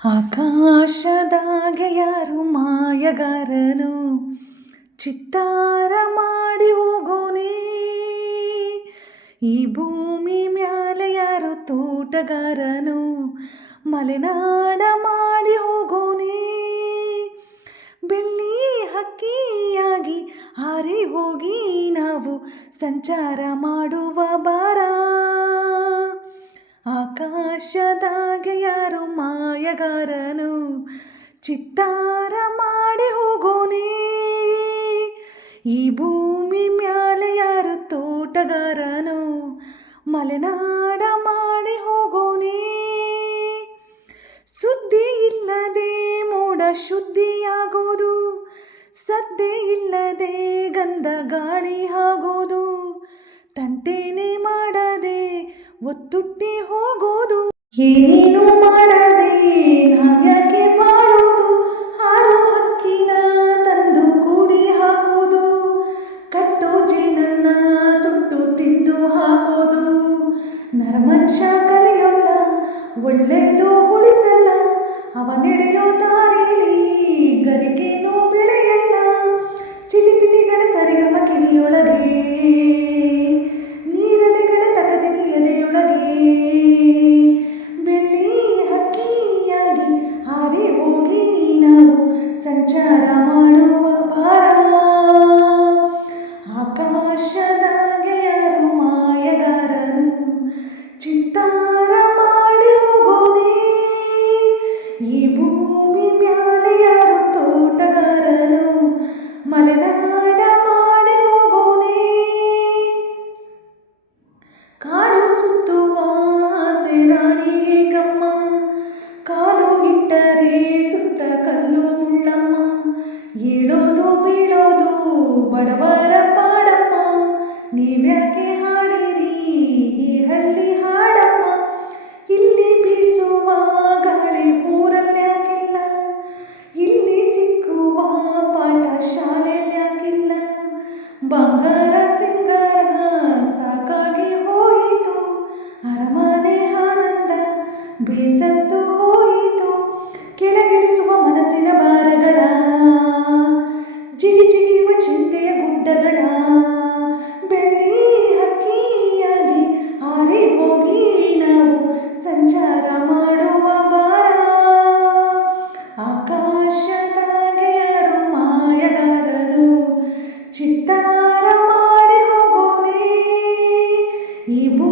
ಆಕಾಶದಾಗೆ ಯಾರು ಮಾಯಗಾರನು? ಚಿತ್ತಾರ ಮಾಡಿ ಹೋಗೋನೇ ಈ ಭೂಮಿ ಮ್ಯಾಲೆ ಯಾರು ತೋಟಗಾರನು? ಮಲೆನಾಡ ಮಾಡಿ ಹೋಗೋನೇ ಬೆಳ್ಳಿ ಹಕ್ಕಿಯಾಗಿ ಹಾರಿ ಹೋಗಿ ನಾವು ಸಂಚಾರ ಮಾಡುವ ಮಾಯಗಾರನು ಚಿತ್ತಾರ ಮಾಡಿ ಹೋಗೋನೇ ಈ ಭೂಮಿ ಮ್ಯಾಲೆ ಯಾರು ತೋಟಗಾರನು, ಮಲೆನಾಡ ಮಾಡಿ ಹೋಗೋನೇ ಸುದ್ದಿ ಇಲ್ಲದೆ ಮೋಡ ಶುದ್ಧಿಯಾಗೋದು, ಸದ್ದೆ ಇಲ್ಲದೆ ಗಂಧ ಗಾಳಿ ಆಗೋದು, ತಂಟೇನೆ ಮಾಡದೆ ಒತ್ತುಟ್ಟಿ ಹೋಗೋದು. ಏನೇನು ಮಾಡದೆ ನಾವ್ಯಾಕೆ ಬಾಳೋದು ಹಾರು ಹಕ್ಕಿನ ತಂದು ಕೂಡಿ ಹಾಕೋದು ಕಟ್ಟು ಜೇನನ್ನ ಸುಟ್ಟು ತಿಂದು ಹಾಕೋದು ನರಮನುಷ್ಯ ಕಲಿಯೋಲ್ಲ, ಒಳ್ಳೆಯದು ಉಳಿಸಲ್ಲ ಅವ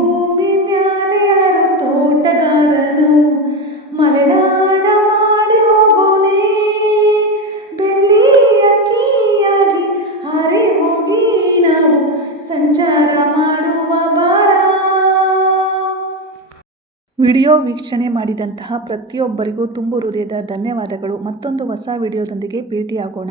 ಭೂಮಿ ಮ್ಯಾಲೆ ಯಾರು ತೋಟಗಾರನು? ಮಲೆನಾಡ ಮಾಡಿ ಹೋಗೋನೇ ಬೆಳ್ಳಿಯ ಕೀಯಾಗಿ ಹಾರಿ ಹೋಗಿ ನಾವು ಸಂಚಾರ ಮಾಡುವ ಬಾರ ವಿಡಿಯೋ ವೀಕ್ಷಣೆ ಮಾಡಿದಂತಹ ಪ್ರತಿಯೊಬ್ಬರಿಗೂ ತುಂಬು ಹೃದಯದ ಧನ್ಯವಾದಗಳು. ಮತ್ತೊಂದು ಹೊಸ ವಿಡಿಯೋದೊಂದಿಗೆ ಭೇಟಿಯಾಗೋಣ.